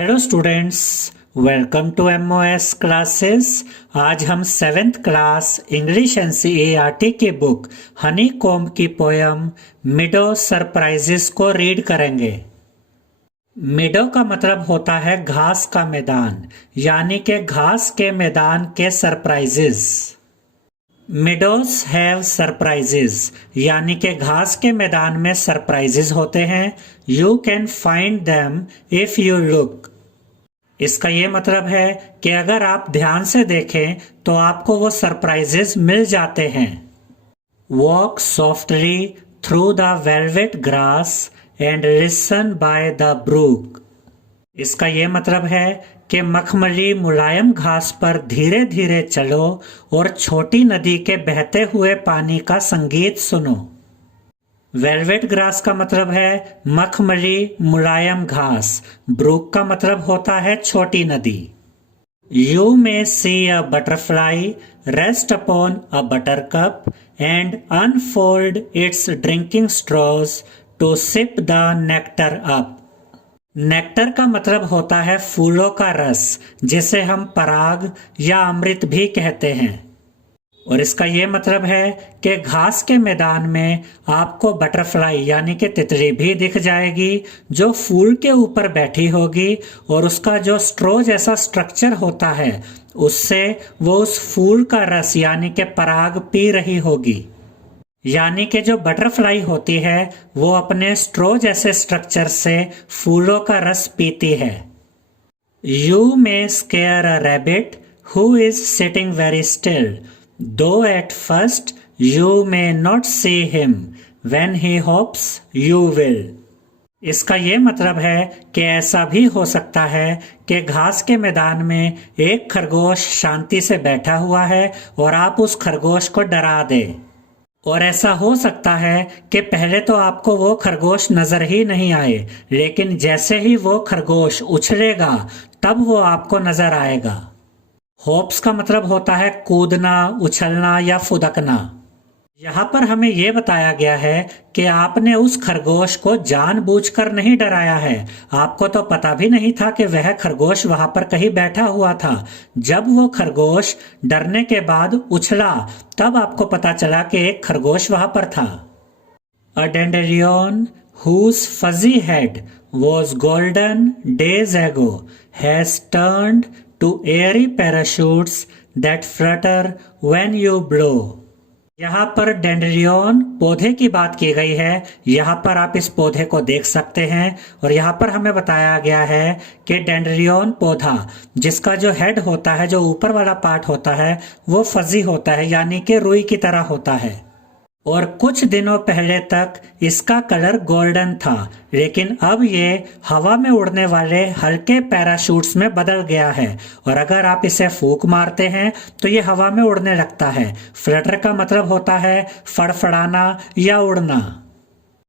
Hello students, welcome to M O S classes. आज हम 7th class English NCERT की book honeycomb की poem meadow surprises को read करेंगे। मिडो का मतलब होता है घास का मैदान, यानी कि घास के मैदान के सरप्राइजेस। मिडोज हैव सरप्राइजेस, यानी कि घास के मैदान में सरप्राइजेस होते हैं। You can find them if you look. इसका ये मतलब है कि अगर आप ध्यान से देखें तो आपको वो सरप्राइजेस मिल जाते हैं। Walk softly through the velvet grass and listen by the brook. इसका ये मतलब है कि मखमली मुलायम घास पर धीरे धीरे चलो और छोटी नदी के बहते हुए पानी का संगीत सुनो। वेलवेट ग्रास का मतलब है मखमली मुलायम घास। ब्रूक का मतलब होता है छोटी नदी। You may see a butterfly rest upon a buttercup and unfold its drinking straws to sip the nectar up. Nectar का मतलब होता है फूलों का रस, जिसे हम पराग या अमृत भी कहते हैं। और इसका ये मतलब है कि घास के मैदान में आपको बटरफ्लाई यानी कि तितली भी दिख जाएगी, जो फूल के ऊपर बैठी होगी और उसका जो स्ट्रो जैसा स्ट्रक्चर होता है उससे वो उस फूल का रस यानी कि पराग पी रही होगी। यानी कि जो बटरफ्लाई होती है वो अपने स्ट्रो जैसे स्ट्रक्चर से फूलों का रस पीती है। You may square a rabbit who is sitting very still, though at first you may not see him, when he hopes you will। इसका ये मतलब है कि ऐसा भी हो सकता है कि घास के मैदान में एक खरगोश शांति से बैठा हुआ है और आप उस खरगोश को डरा दे। और ऐसा हो सकता है कि पहले तो आपको वो खरगोश नजर ही नहीं आए, लेकिन जैसे ही वो खरगोश उछलेगा तब वो आपको नजर आएगा। होप्स का मतलब होता है कूदना, उछलना या फुदकना। यहाँ पर हमें यह बताया गया है कि आपने उस खरगोश को जानबूझकर नहीं डराया है। आपको तो पता भी नहीं था कि वह खरगोश वहां पर कहीं बैठा हुआ था। जब वो खरगोश डरने के बाद उछला तब आपको पता चला कि एक खरगोश वहां पर था। अ dandelion whose fuzzy head was golden days ago has turned to airy parachutes that flutter when you blow। यहाँ पर डेंडेलियन पौधे की बात की गई है। यहाँ पर आप इस पौधे को देख सकते हैं और यहाँ पर हमें बताया गया है कि डेंडेलियन पौधा जिसका जो हेड होता है, जो ऊपर वाला पार्ट होता है, वो फजी होता है यानी कि रुई की तरह होता है। और कुछ दिनों पहले तक इसका कलर गोल्डन था, लेकिन अब ये हवा में उड़ने वाले हल्के पैराशूट्स में बदल गया है। और अगर आप इसे फूंक मारते हैं तो ये हवा में उड़ने लगता है। फ्लटर का मतलब होता है फड़फड़ाना या उड़ना।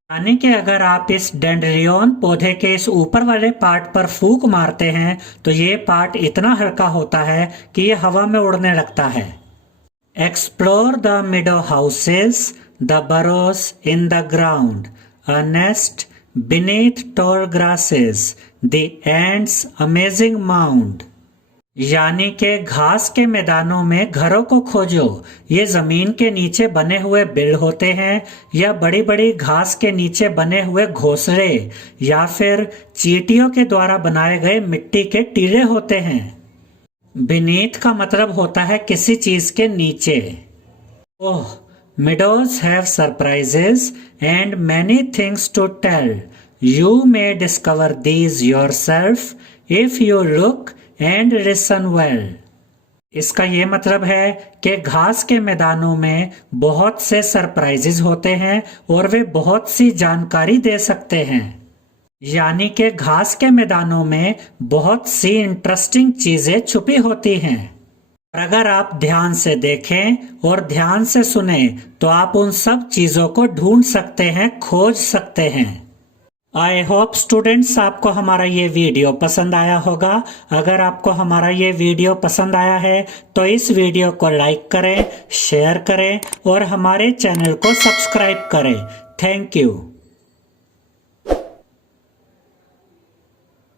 यानी कि अगर आप इस डेंडेलियन पौधे के इस ऊपर वाले पार्ट पर फूंक मारते हैं तो ये पार्ट इतना हल्का होता है कि ये हवा में उड़ने लगता है। Explore the meadow houses, the burrows in the ground, a nest beneath tall grasses, the ants' amazing mound। यानी कि घास के मैदानों में घरों को खोजो। ये जमीन के नीचे बने हुए बिल होते हैं या बड़ी बड़ी घास के नीचे बने हुए घोंसले या फिर चींटियों के द्वारा बनाए गए मिट्टी के टीले होते हैं। बीनीथ का मतलब होता है किसी चीज के नीचे। ओह, meadows have surprises and many things to tell. You may discover these yourself if you look and listen well। इसका ये मतलब है कि घास के मैदानों में बहुत से सरप्राइजेज होते हैं और वे बहुत सी जानकारी दे सकते हैं। यानी कि घास के मैदानों में बहुत सी इंटरेस्टिंग चीजें छुपी होती हैं। और अगर आप ध्यान से देखें और ध्यान से सुने तो आप उन सब चीजों को ढूंढ सकते हैं, खोज सकते हैं। आई होप स्टूडेंट्स आपको हमारा ये वीडियो पसंद आया होगा। अगर आपको हमारा ये वीडियो पसंद आया है तो इस वीडियो को लाइक करें, शेयर करें और हमारे चैनल को सब्सक्राइब करें। Thank you.